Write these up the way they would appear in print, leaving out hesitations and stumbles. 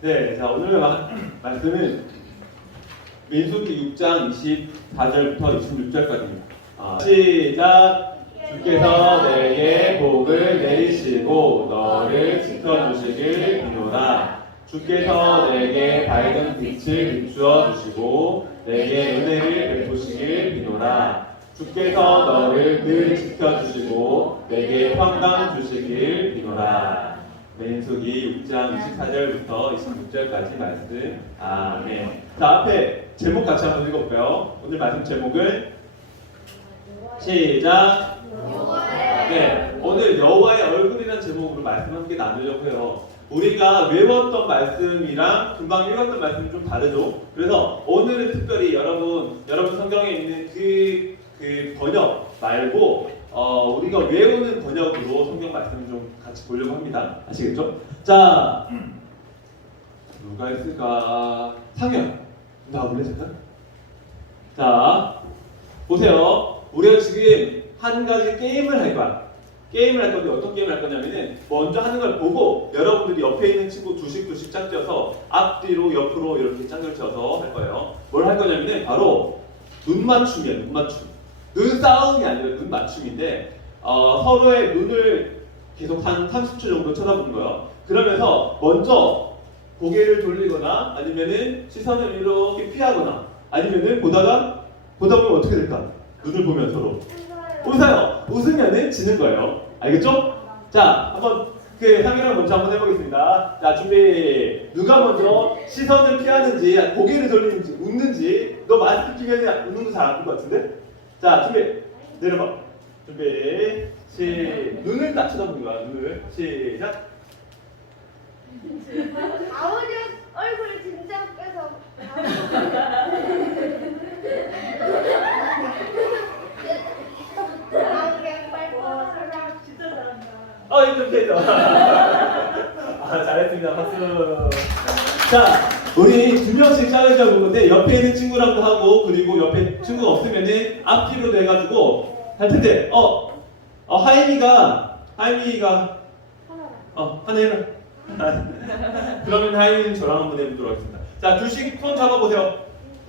네, 자 오늘 말씀은 민수기 6장 24절부터 26절까지입니다. 시작! 주께서 내게 복을 내리시고 너를 지켜주시길 비노라. 주께서 내게 밝은 빛을 비추어 주시고 내게 은혜를 베푸시길 비노라. 주께서 너를 늘 지켜주시고 내게 평강 주시길 비노라. 민수기 6장 24절부터 26절까지 말씀. 아멘. 자, 앞에 제목 같이 한번 읽어볼까요? 오늘 말씀 제목은 시작. 네, 오늘 여호와의 얼굴이라는 제목으로 말씀 함께 나누려고 해요. 우리가 외웠던 말씀이랑 금방 읽었던 말씀이 좀 다르죠. 그래서 오늘은 특별히 여러분 성경에 있는 그 번역 말고 우리가 외우는 번역으로 성경 말씀을 좀 같이 보려고 합니다. 아시겠죠? 자, 누가 있을까? 상현 나와볼래 잠깐? 자, 보세요. 우리가 지금 한 가지 게임을 할 거야. 게임을 할 건데 어떤 게임을 할 거냐면은 먼저 하는 걸 보고 여러분들이 옆에 있는 친구 두씩 짝 쪄서 앞뒤로 옆으로 이렇게 짝을 쪄서 할 거예요. 뭘 할 거냐면은 바로 눈 맞춤이야. 눈 맞춤. 눈 싸움이 아니라 눈 맞춤인데 서로의 눈을 계속 한 30초 정도 쳐다보는 거예요. 그러면서 먼저 고개를 돌리거나 아니면은 시선을 이렇게 피하거나 아니면은 보다 보면 어떻게 될까? 눈을 보면 서로 웃어요. 웃으면은 지는 거예요. 알겠죠? 자, 한번 상이랑 먼저 한번 해보겠습니다. 자, 준비. 누가 먼저 시선을 피하는지, 고개를 돌리는지, 웃는지. 너 마스크 끼면 웃는 거 잘 안 볼 것 같은데? 자, 준비. 내려봐. 준비. 눈을 딱 쳐다보는 거야. 눈을. 시작. 아버지 얼굴이 진짜 빼서 진짜 잘한다. 이렇게 해줘. 잘했습니다. 박수. 자, 우리 두 명씩 짝을 잡는데 옆에 있는 친구랑도 하고 그리고 옆에 친구가 없으면은 앞뒤로 돼가지고 할 텐데 하임이가 하나 해라. 그러면 하임이는 저랑 한번 해보도록 하겠습니다. 자, 둘씩 손 잡아보세요.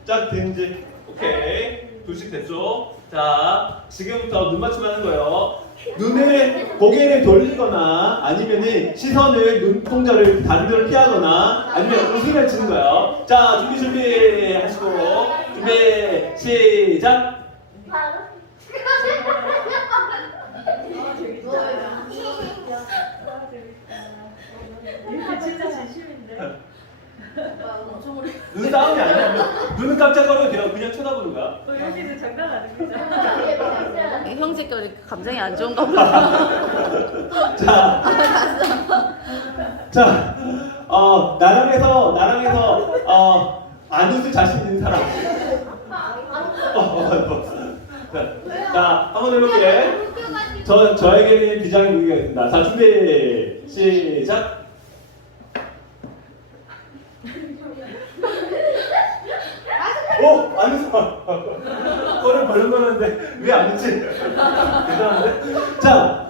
짝 된지. 오케이. 둘씩 됐죠? 자, 지금부터 눈 맞춤하는 거예요. 고개를 돌리거나 아니면은 시선을 눈동자를 반대로 피하거나 아니면 웃으면 지는 거예요. 자, 준비 하시고 준비 시작. 이게 진짜 진심인데. 눈 싸움이 아니야. 눈은 깜짝거려도 돼요. 그냥 쳐다보는 거야. 여기는 장난 아닙니다. 형제끼리 감정이 안 좋은가 보다. 자, 나랑 해서 안 웃을 자신 있는 사람. 자, 한번 해볼게. 저에게는 비장의 무기가 있습니다. 자, 준비 시작. 안 웃어. 거를 벌렁거렸는데 왜 안 웃지? 괜찮은데? 자,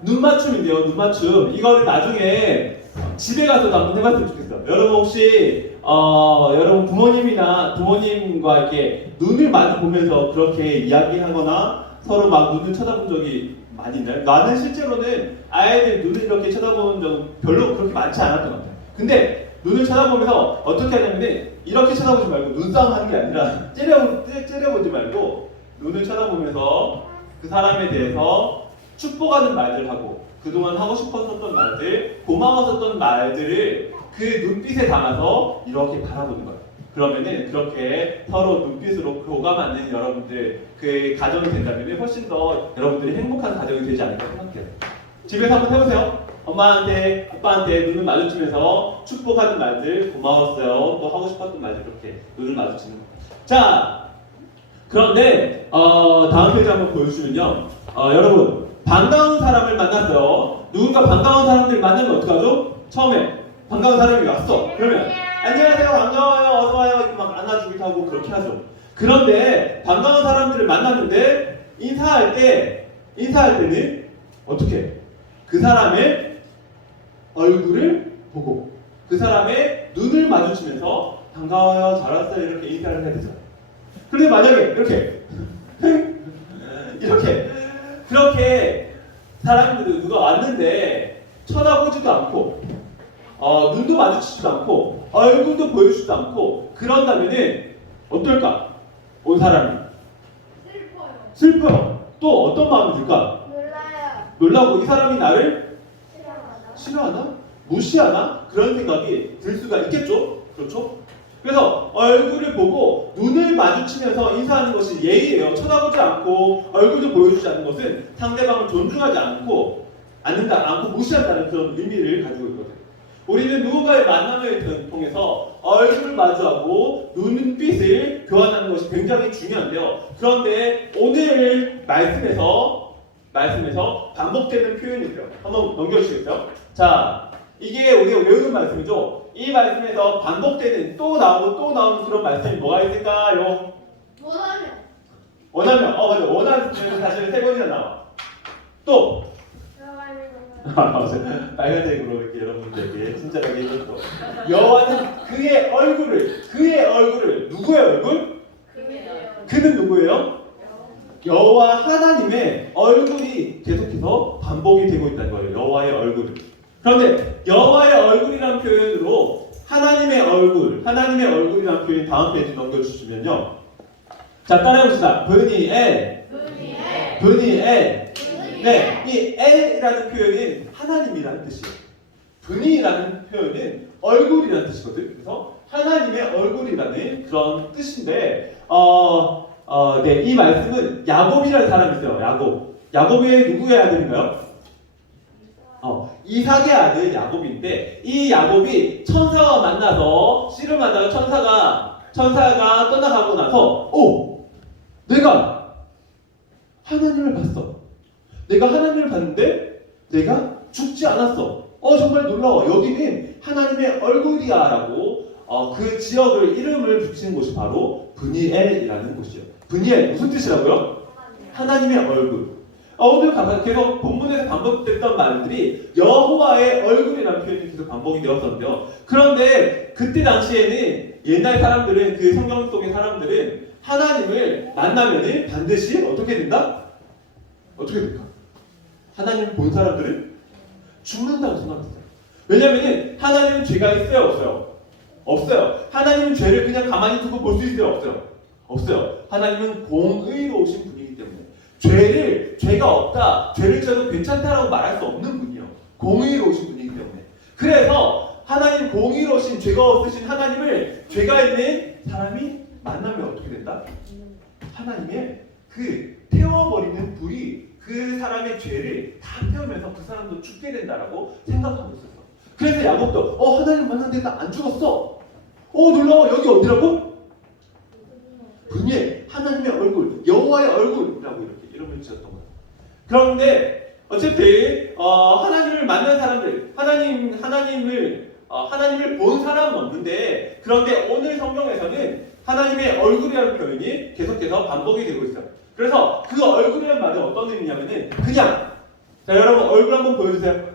눈 맞춤인데요. 눈 맞춤. 이걸 나중에 집에 가서도 한번 해봤으면 좋겠어요. 여러분 혹시 여러분 부모님과 이렇게 눈을 많이 보면서 그렇게 이야기하거나 서로 막 눈을 쳐다본 적이 많이 있나요? 나는 실제로는 아이들 눈을 이렇게 쳐다보는 적은 별로 그렇게 많지 않았던 것 같아요. 근데 눈을 쳐다보면서 어떻게 하냐면은 이렇게 쳐다보지 말고 눈싸움 하는 게 아니라 째려보지 말고 눈을 쳐다보면서 그 사람에 대해서 축복하는 말들 하고 그동안 하고 싶었었던 말들, 고마웠었던 말들을 그 눈빛에 담아서 이렇게 바라보는 거예요. 그러면은 그렇게 서로 눈빛으로 교감하는 여러분들 그 가정이 된다면 훨씬 더 여러분들이 행복한 가정이 되지 않을까 생각해요. 집에서 한번 해보세요. 엄마한테, 아빠한테 눈을 마주치면서 축복하는 말들, 고마웠어요. 또 하고 싶었던 말들 이렇게 눈을 마주치는 거예요. 자, 그런데 다음 페이지 한번 보여주시면요. 여러분, 반가운 사람을 만났어요. 누군가 반가운 사람들 만나면 어떡하죠? 처음에 반가운 사람이 왔어. 그러면 안녕하세요, 반가워요, 어서와요 이렇게 막 안아주기도 하고 그렇게 하죠. 그런데 반가운 사람들을 만났는데 인사할 때는 어떻게 그 사람의 얼굴을 보고 그 사람의 눈을 마주치면서 반가워요, 잘 왔어요 이렇게 인사를 해야 되죠. 그런데 만약에 이렇게 이렇게 그렇게 사람들이 누가 왔는데 쳐다보지도 않고 눈도 마주치지도 않고 얼굴도 보여주지도 않고 그런다면은 어떨까? 온 사람이 슬퍼요. 슬퍼요. 또 어떤 마음이 들까? 몰라요. 놀라고 이 사람이 나를 싫어하다. 싫어하나? 무시하나? 그런 생각이 들 수가 있겠죠? 그렇죠? 그래서 얼굴을 보고 눈을 마주치면서 인사하는 것이 예의예요. 쳐다보지 않고 얼굴도 보여주지 않는 것은 상대방을 존중하지 않고 무시한다는 그런 의미를 가지고 있거든요. 우리는 누군가의 만남을 통해서 얼굴을 마주하고 눈빛을 교환하는 것이 굉장히 중요한데요. 그런데 오늘 말씀에서 반복되는 표현이에요. 한번 넘겨주시겠어요? 자, 이게 우리가 외우는 말씀이죠. 이 말씀에서 반복되는 또 나오는 그런 말씀이 뭐가 있을까요? 원하면. 맞아. 원하는 사실 세 번이나 나와. 또 빨간색으로 이렇게 여러분들에게 친절하게 해줬고 여호와는 그의 얼굴을 누구의 얼굴? 그는 누구예요? 여호와 하나님의 얼굴이 계속해서 반복이 되고 있다는 거예요. 여호와의 얼굴. 그런데 여호와의 얼굴이라는 표현으로 하나님의 얼굴이라는 표현이 다음 페이지 넘겨주시면요. 자, 따라해봅시다. 브니엘. 네, 이 엘이라는 표현은 하나님이라는 뜻이에요. 분이라는 표현은 얼굴이라는 뜻이거든요. 그래서 하나님의 얼굴이라는 그런 뜻인데, 네, 이 말씀은 야곱이라는 사람이 있어요. 야곱의 누구의 아들인가요? 이삭의 아들 야곱인데, 이 야곱이 천사와 만나서 씨를 만나서 천사가 떠나가고 나서, 내가 하나님을 봤어. 내가 하나님을 봤는데 내가 죽지 않았어. 정말 놀라워. 여기는 하나님의 얼굴이야라고 그 지역을 이름을 붙인 곳이 바로 브니엘이라는 곳이에요. 브니엘 무슨 뜻이라고요? 하나님의 얼굴. 오늘 계속 본문에서 반복됐던 말들이 여호와의 얼굴이라는 표현이 계속 반복이 되었었는데요. 그런데 그때 당시에는 옛날 사람들은 그 성경 속의 사람들은 하나님을 만나면은 반드시 어떻게 된다? 어떻게 될까? 하나님을 본 사람들은 죽는다고 생각했어요. 왜냐하면 하나님은 죄가 있어요, 없어요? 없어요. 하나님은 죄를 그냥 가만히 두고 볼 수 있어요, 없어요? 없어요. 하나님은 공의로우신 분이기 때문에 죄가 없다, 죄를 져도 괜찮다라고 말할 수 없는 분이에요. 공의로우신 분이기 때문에. 그래서 하나님 공의로우신 죄가 없으신 하나님을 죄가 있는 사람이 만나면 어떻게 된다? 하나님의 그 태워버리는 불이 그 사람의 죄를 다 태우면서 그 사람도 죽게 된다라고 생각하고 있었어. 그래서 야곱도 하나님 만났는데 나 안 죽었어. 놀라워. 여기 어디라고? 분예 하나님의 얼굴, 여호와의 얼굴이라고 이렇게 이름을 지었던 거예요. 그런데 어쨌든 하나님을 만난 사람들, 하나님을 본 사람은 없는데, 그런데 오늘 성경에서는 하나님의 얼굴이라는 표현이 계속해서 반복이 되고 있어요. 그래서 그 얼굴이라는 말은 어떤 의미냐면은 그냥, 자 여러분 얼굴 한번 보여주세요.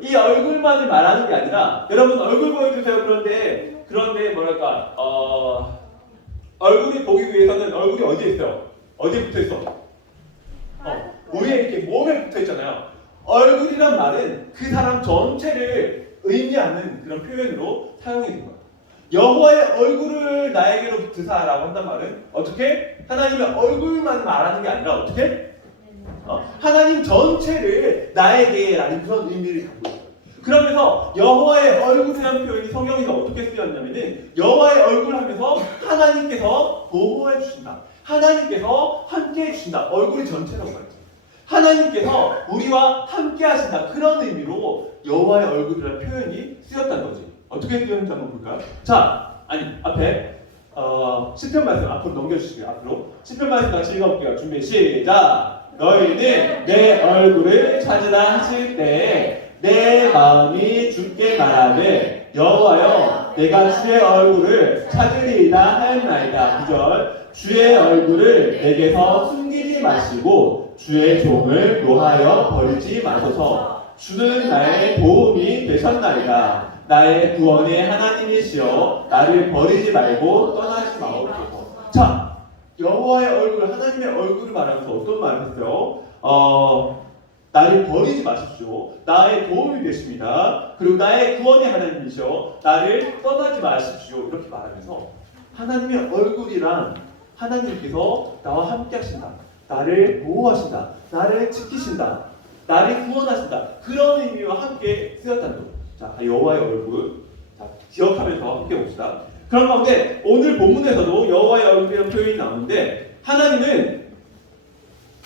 이 얼굴만을 말하는 게 아니라, 여러분 얼굴 보여주세요. 그런데 뭐랄까 얼굴이 보기 위해서는 얼굴이 어디에 있어요? 어디에 붙어 있어? 우리의 이렇게 몸에 붙어 있잖아요. 얼굴이란 말은 그 사람 전체를 의미하는 그런 표현으로 사용이 된 거예요. 여호와의 얼굴을 나에게로 드사라고 한단 말은 어떻게? 하나님의 얼굴만 말하는 게 아니라 어떻게? 하나님 전체를 나에게라는 그런 의미를 갖고 있어요. 그러면서 여호와의 얼굴이라는 표현이 성경에서 어떻게 쓰였냐면은 여호와의 얼굴 하면서 하나님께서 보호해 주신다, 하나님께서 함께 해주신다, 얼굴이 전체라고 말했죠. 하나님께서 우리와 함께 하신다, 그런 의미로 여호와의 얼굴이라는 표현이 쓰였다는 거지. 어떻게 쓰였는지 한번 볼까요? 앞에 시편 말씀 앞으로 넘겨주시고요. 앞으로 시편 말씀 같이 읽어볼게요. 준비 시작. 너희는 내 얼굴을 찾으라 하실 때에 내 마음이 주께 말하되 여호와여 내가 주의 얼굴을 찾으리이다 하였나이다. 9절. 주의 얼굴을 내게서 숨기지 마시고 주의 종을 노하여 버리지 마소서. 주는 나의 도움이 되셨나이다. 나의 구원의 하나님이시여 나를 버리지 말고 떠나지 마옵소서. 자, 여호와의 얼굴, 하나님의 얼굴을 말하면서 어떤 말을 했어요? 나를 버리지 마십시오. 나의 도움이 되십니다. 그리고 나의 구원의 하나님이시여 나를 떠나지 마십시오. 이렇게 말하면서 하나님의 얼굴이란 하나님께서 나와 함께 하신다. 나를 보호하신다. 나를 지키신다. 나를 구원하신다. 그런 의미와 함께 쓰였다는 것. 자, 여호와의 얼굴. 자, 기억하면서 함께 봅시다. 그런 가운데 오늘 본문에서도 여호와의 얼굴이라는 표현이 나오는데 하나님은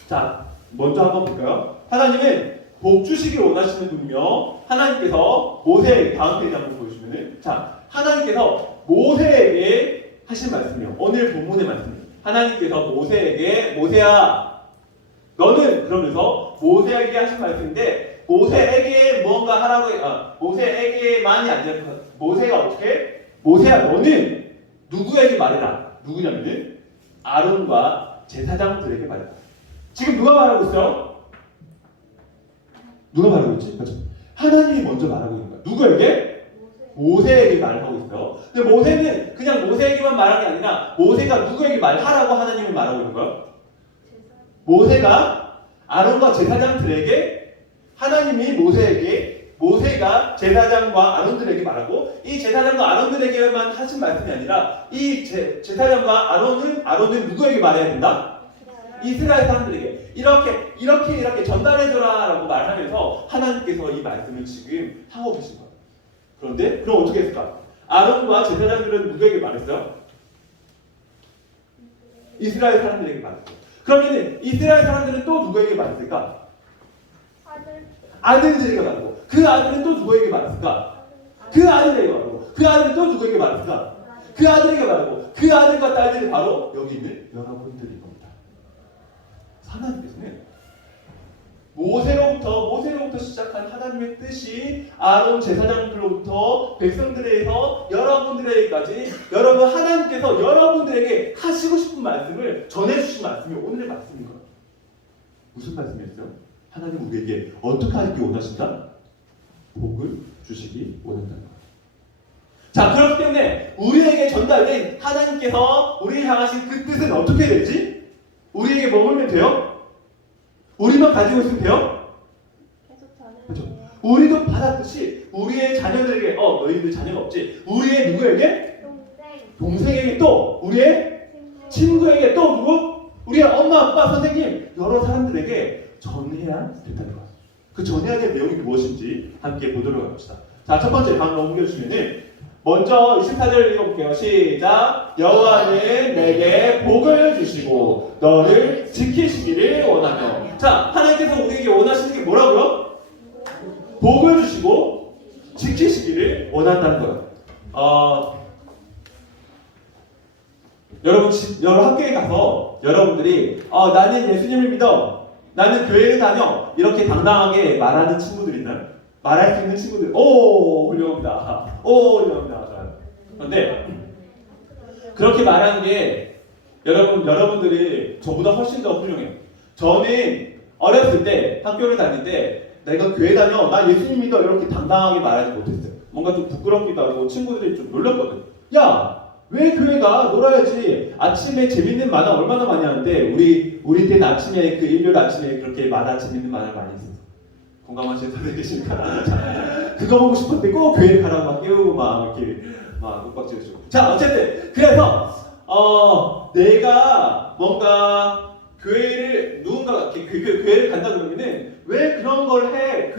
자, 먼저 한번 볼까요? 하나님은 복 주시길 원하시는 분이며 하나님께서 모세에게 다음 페이지 한번 보여주시면은 자, 하나님께서 모세에게 하신 말씀이요. 오늘 본문의 말씀이에요. 하나님께서 모세에게 모세야 너는 그러면서 모세에게 하신 말씀인데 모세에게 무언가 하라고 모세에게만이 아니라 모세가 어떻게? 모세야 너는 누구에게 말해라. 누구냐면은 아론과 제사장들에게 말해라. 지금 누가 말하고 있어요? 누가 말하고 있지? 맞죠? 하나님이 먼저 말하고 있는 거야. 누구에게? 모세에게 말하고 있어요. 근데 모세는 그냥 모세에게만 말하는 게 아니라 모세가 누구에게 말하라고 하나님이 말하고 있는 거예요? 모세가 아론과 제사장들에게 하나님이 모세가 제사장과 아론들에게 말하고 이 제사장과 아론들에게만 하신 말씀이 아니라 이 제사장과 아론은 누구에게 말해야 된다? 이스라엘 사람들에게 이렇게 전달해줘라라고 말하면서 하나님께서 이 말씀을 지금 하고 계신 거예요. 그런데 그럼 어떻게 했을까? 아론과 제사장들은 누구에게 말했어요? 이스라엘 사람들에게 말했어요. 그러면 이스라엘 사람들은 또 누구에게 말했을까? 아들들에게 말하고 그 아들은 또 누구에게 말했을까? 그 아들에게 말하고 그 아들은 또 누구에게 말했을까? 그 아들에게 말하고 그 아들과 딸들이 바로 여기 있는 여러분들인 겁니다. 하나님께서는 모세로부터 시작한 하나님의 뜻이 아론 제사장들로부터 백성들에서 여러분들에게까지 여러분 하나님께서 여러분들에게 하시고 싶은 말씀을 전해주신 말씀이 오늘의 말씀인 거예요. 무슨 말씀이었어요? 하나님 우리에게 어떻게 하기 원하신다? 복을 주시기 원한다는 거예요. 자, 그렇기 때문에 우리에게 전달된 하나님께서 우리를 향하신 그 뜻은 어떻게 되지? 우리에게 머물면 돼요? 우리만 가지고 있으면 돼요? 그렇죠. 우리도 받았듯이 우리의 자녀들에게 너희들 자녀가 없지. 우리의 누구에게? 동생에게 또 우리의 친구에게 또 누구? 우리의 엄마, 아빠, 선생님 여러 사람들에게 전해야 된다는 거예요. 그 전해야 될 내용이 무엇인지 함께 보도록 합시다. 자, 첫 번째 방으로 옮겨주시면은 먼저 24절 읽어볼게요. 시작. 여호와는 내게 복을 주시고 너를 지키시기를 원하며. 자, 하나님께서 우리에게 원하시는 게 뭐라고요? 복을 주시고 지키시기를 원한다는 거예요. 여러분 학교에 가서 여러분들이 나는 예수님을 믿어, 나는 교회를 다녀 이렇게 당당하게 말하는 친구들 있나요? 말할 수 있는 친구들, 훌륭합니다. 훌륭합니다. 그런데 그렇게 말하는 게 여러분들이 저보다 훨씬 더 훌륭해요. 저는 어렸을 때 학교를 다닐 때 내가 교회 다녀, 나 예수님 믿어 이렇게 당당하게 말하지 못했어요. 뭔가 좀 부끄럽기도 하고 친구들이 좀 놀렸거든. 야, 왜 교회가 놀아야지? 아침에 재밌는 만화 얼마나 많이 하는데 우리 때는 아침에 그 일요일 아침에 그렇게 만화 재밌는 만화를 많이 했어요. 공감하시는 분들 계십니까? 그거 보고 싶은데 꼭 교회 가라고 막 깨우고 막 이렇게 막 윽박 지르시고. 자, 어쨌든 그래서 내가 뭔가 교회를 누군가가 교회를 간다 그러면은 왜 그런 걸 해?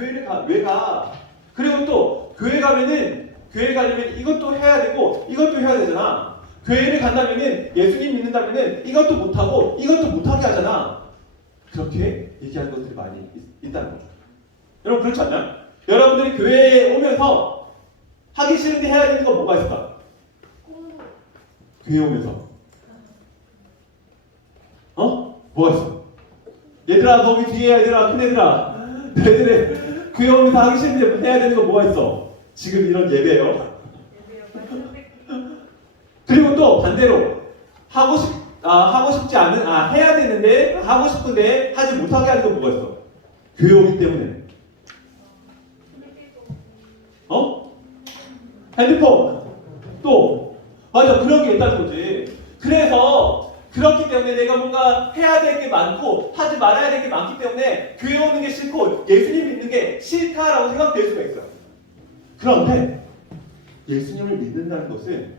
왜 가? 그리고 또 교회 가면은 교회 가려면 이것도 해야 되고 이것도 해야 되잖아. 교회를 간다면은 예수님 믿는다면은 이것도 못하고 이것도 못하게 하잖아. 그렇게 얘기하는 것들이 많이 있다는 거죠. 여러분 그렇지 않나요? 여러분들이 교회에 오면서 하기 싫은데 해야 되는 건 뭐가 있을까? 교회 오면서 뭐가 있어? 얘들아 거기 뒤에 얘들아 큰애들아 교회 오면서 하기 싫은데 해야 되는 건 뭐가 있어? 지금 이런 예배예요. 그리고 또 반대로 하고 싶지 않은 해야 되는데 하고 싶은데 하지 못하게 하는 건 뭐가 있어? 교회 오기 때문에. 핸드폰. 또 맞아, 그런 게 있다는 거지. 그래서 그렇기 때문에 내가 뭔가 해야 될 게 많고 하지 말아야 될 게 많기 때문에 교회 오는 게 싫고 예수님 믿는 게 싫다라고 생각될 수가 있어요. 그런데 예수님을 믿는다는 것은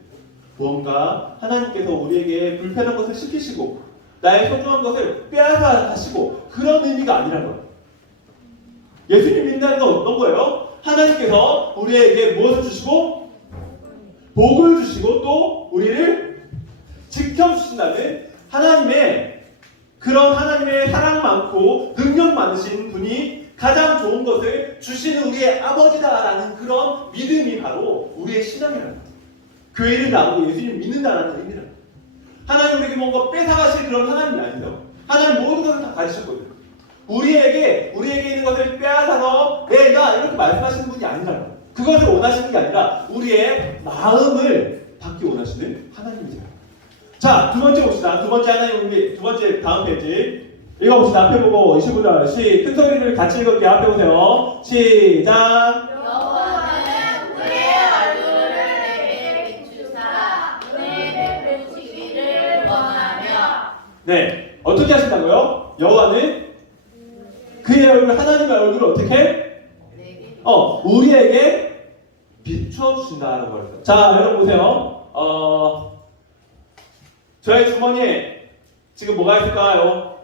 무언가 하나님께서 우리에게 불편한 것을 시키시고 나의 소중한 것을 빼앗아 가시고 그런 의미가 아니란 거예요. 예수님 믿는다는 건 어떤 거예요? 하나님께서 우리에게 무엇을 주시고 복을 주시고 또 우리를 지켜주신다는 하나님의 그런 하나님의 사랑 많고 능력 많으신 분이 가장 좋은 것을 주시는 우리의 아버지다라는 그런 믿음이 바로 우리의 신앙이라는 거예요. 교회를 나오고 예수님 믿는다라는 의미라. 하나님 우리에게 뭔가 뺏어가실 그런 하나님이 아니에요. 하나님 모든 것을 다 가지셨거든요. 우리에게 있는 것을 빼앗아서 내가 이렇게 말씀하시는 분이 아니라요. 그것을 원하시는 게 아니라 우리의 마음을 받기 원하시는 하나님이세요. 자, 두 번째 봅시다. 두 번째 하나님 우리 두 번째 다음 페이지 읽어봅시다. 앞에 보고 25절 큰 소리를 같이 읽을게요. 앞에 보세요. 시작. 여호와는 그의 얼굴을 내게 비추사 은혜를 베푸시기를 원하며. 네, 어떻게 하신다고요? 여호와는 그의 얼굴, 하나님의 얼굴을 어떻게? 우리에게 비춰주신다라고 말했어요. 자, 여러분 보세요. 저의 주머니에 지금 뭐가 있을까요?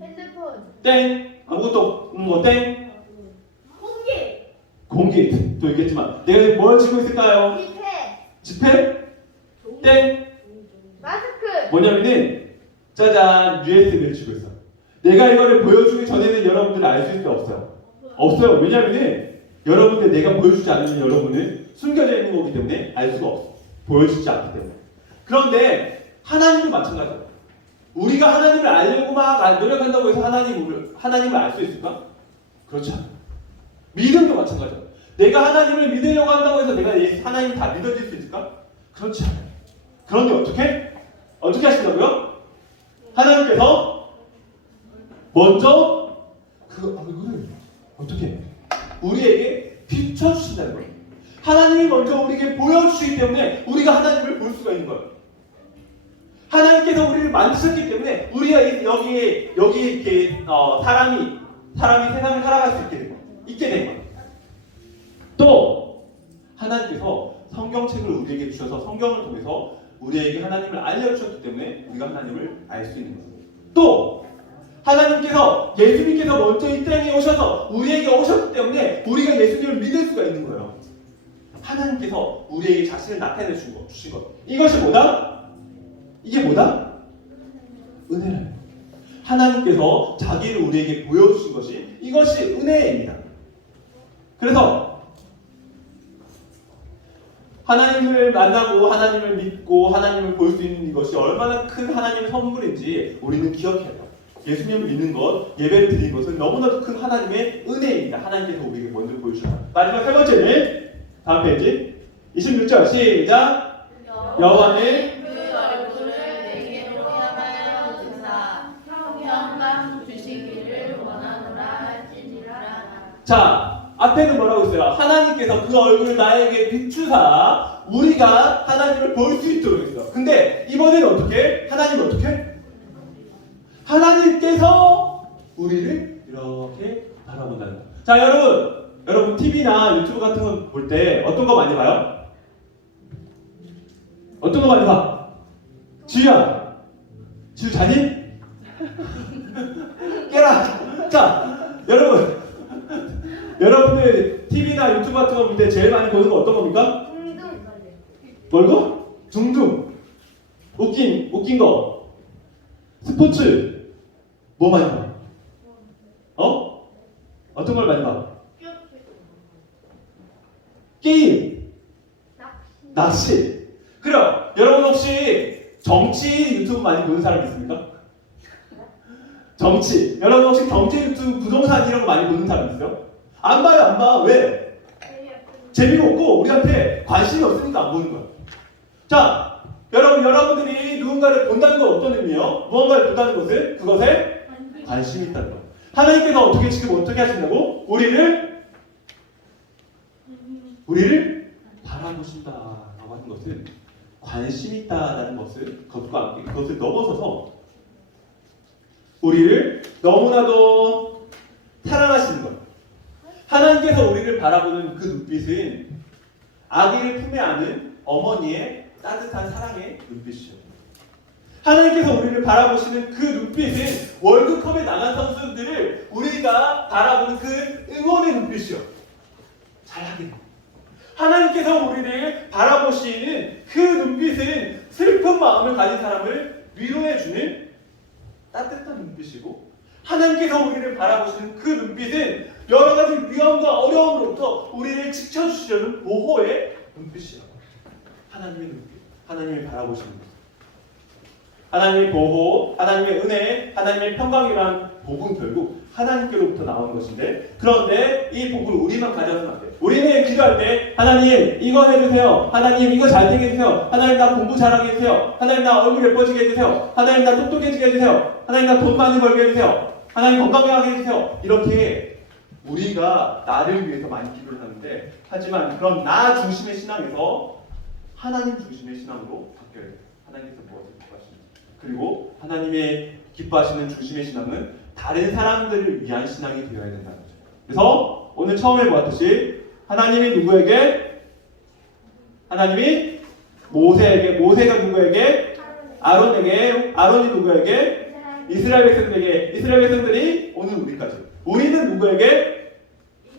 핸드폰. 땡. 아무것도 땡. 공기. 공기 또 있겠지만 내가 뭘 쥐고 있을까요? 지폐. 지폐? 땡. 마스크. 뭐냐면은 짜잔 USB를 쥐고 있어. 내가 이거를 보여주기 전에는 여러분들이 알 수 있을 게 없어요. 없어요. 왜냐면은 여러분들 내가 보여주지 않으면 여러분은 숨겨져 있는 거기 때문에 알 수가 없어. 보여주지 않기 때문에. 그런데 하나님도 마찬가지예요. 우리가 하나님을 알려고 막 노력한다고 해서 하나님을 알 수 있을까? 그렇지 않아요. 믿음도 마찬가지예요. 내가 하나님을 믿으려고 한다고 해서 내가 하나님 다 믿어질 수 있을까? 그렇지 않아요. 그런데 어떻게 하신다고요? 하나님께서 먼저 그 얼굴을 어떻게 우리에게 비춰주신다는 거예요. 하나님이 먼저 우리에게 보여주시기 때문에 우리가 하나님을 볼 수가 있는 거예요. 하나님께서 우리를 만드셨기 때문에 우리가 여기 이렇게 사람이 세상을 살아갈 수 있게 된 거예요. 또 하나님께서 성경책을 우리에게 주셔서 성경을 통해서 우리에게 하나님을 알려주셨기 때문에 우리가 하나님을 알 수 있는 거예요. 또 하나님께서 예수님께서 먼저 이 땅에 오셔서 우리에게 오셨기 때문에 우리가 예수님을 믿을 수가 있는 거예요. 하나님께서 우리에게 자신을 나타내 주신 것. 이것이 뭐다? 이게 뭐다? 은혜라. 하나님께서 자기를 우리에게 보여주신 것이 이것이 은혜입니다. 그래서 하나님을 만나고 하나님을 믿고 하나님을 볼 수 있는 이것이 얼마나 큰 하나님의 선물인지 우리는 기억해야 돼요. 예수님을 믿는 것, 예배를 드리는 것은 너무나도 큰 하나님의 은혜입니다. 하나님께서 우리에게 먼저 보여주셨다. 마지막 세 번째는 다음 페이지 26절 시작. 여호와는 그 얼굴을 내게로 향하여 드사 평강 주시기를 원하노라 할지니라. 자, 앞에는 뭐라고 했어요? 하나님께서 그 얼굴을 나에게 비추사 우리가 하나님을 볼 수 있도록 했어요. 근데 이번에는 어떻게? 하나님은 어떻게? 하나님께서 우리를 이렇게 바라본다는 거예요. 자, 여러분 TV나 유튜브 같은 거 볼 때 어떤 거 많이 봐요? 어떤 거 많이 봐? 지우야, 지우 자니? 깨라. 자, 여러분들 TV나 유튜브 같은 거 볼 때 제일 많이 보는 거 어떤 겁니까? 뭘고? 둥둥. 웃긴 거. 스포츠. 뭐 많이 봐? 어떤 걸 많이 봐? 게임. 낚시. 그래요. 여러분 혹시 정치 유튜브 많이 보는 사람 있습니까? 정치. 여러분 혹시 정치 유튜브 부동산 이런 거 많이 보는 사람 있어요? 안 봐요, 안 봐. 왜? 재미가 없고 우리한테 관심이 없으니까 안 보는 거야. 자, 여러분들이 누군가를 본다는 건 어떤 의미예요? 무언가를 본다는 것은 그것에 관심이 있다는 거. 하나님께서 지금 어떻게 하신다고? 우리를 바라보시는 바라보신다라고 하는 것은 관심 있다라는 것과 함께 그것을 넘어서서 우리를 너무나도 사랑하시는 것. 하나님께서 우리를 바라보는 그 눈빛은 아기를 품에 안은 어머니의 따뜻한 사랑의 눈빛이죠. 하나님께서 우리를 바라보시는 그 눈빛은 월드컵에 나간 선수들을 우리가 바라보는 그 응원의 눈빛이요. 잘하게. 하나님께서 우리를 바라보시는 그 눈빛은 슬픈 마음을 가진 사람을 위로해주는 따뜻한 눈빛이고, 하나님께서 우리를 바라보시는 그 눈빛은 여러 가지 위험과 어려움으로부터 우리를 지켜주시려는 보호의 눈빛이라고. 하나님의 눈빛, 하나님을 바라보시는 것. 하나님의 보호, 하나님의 은혜, 하나님의 평강이란 복은 결국 하나님께로부터 나오는 것인데, 그런데 이 복을 우리만 가져서는 안 돼요. 우리는 기도할 때 하나님 이거 해주세요, 하나님 이거 잘되게 해주세요, 하나님 나 공부 잘하게 해주세요, 하나님 나 얼굴 예뻐지게 해주세요, 하나님 나 똑똑해지게 해주세요, 하나님 나 돈 많이 벌게 해주세요, 하나님 건강하게 해주세요. 이렇게 우리가 나를 위해서 많이 기도를 하는데, 하지만 그런 나 중심의 신앙에서 하나님 중심의 신앙으로 바뀌어야 돼요. 하나님께서 무엇을 기뻐하시는지, 그리고 하나님의 기뻐하시는 중심의 신앙은 다른 사람들을 위한 신앙이 되어야 된다는 거죠. 그래서 오늘 처음에 보았듯이 하나님이 누구에게? 하나님이 모세에게, 모세가 누구에게? 아론에게, 아론이 누구에게? 이스라엘 백성들에게, 이스라엘 백성들이 오늘 우리까지. 우리는 누구에게?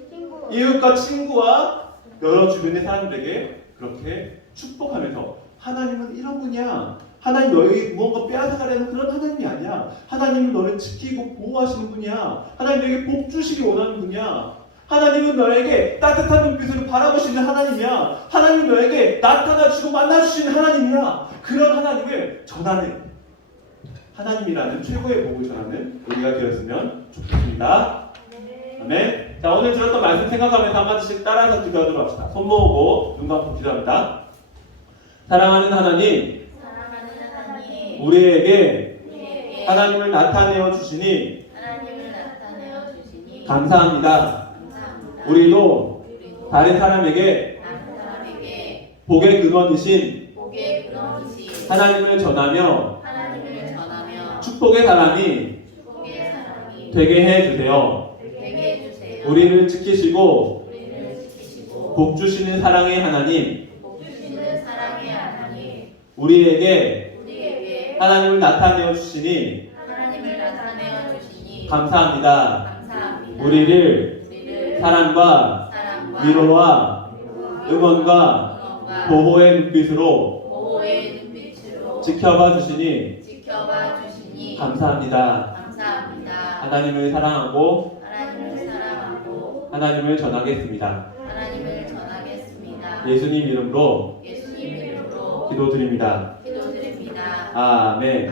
친구. 이웃과 친구와 여러 주변의 사람들에게 그렇게 축복하면서, 하나님은 이런 분이야. 하나님 너에게 무언가 빼앗아가려는 그런 하나님이 아니야. 하나님은 너를 지키고 보호하시는 분이야. 하나님 너에게 복 주시기 원하는 분이야. 하나님은 너에게 따뜻한 눈빛으로 바라보시는 하나님이야. 하나님은 너에게 나타나주시고 만나주시는 하나님이야. 그런 하나님을 전하는, 하나님이라는 최고의 복을 전하는 우리가 되었으면 좋겠습니다. 아멘. 자, 오늘 들었던 말씀 생각하면서 한마디씩 따라서 기도하도록 합시다. 손 모으고 눈 감고 기도합니다. 사랑하는 하나님, 우리에게 하나님을 나타내어 주시니 감사합니다. 우리도 다른 사람에게 복의 근원이신 하나님을 전하며 축복의 사람이 되게 해주세요. 우리를 지키시고 복 주시는 사랑의 하나님, 우리에게 하나님을 나타내어 주시니 감사합니다. 우리를 사랑과 위로와 응원과 보호의 눈빛으로 지켜봐 주시니 감사합니다. 하나님을 사랑하고 하나님을 전하겠습니다. 예수님 이름으로 기도드립니다. 아멘.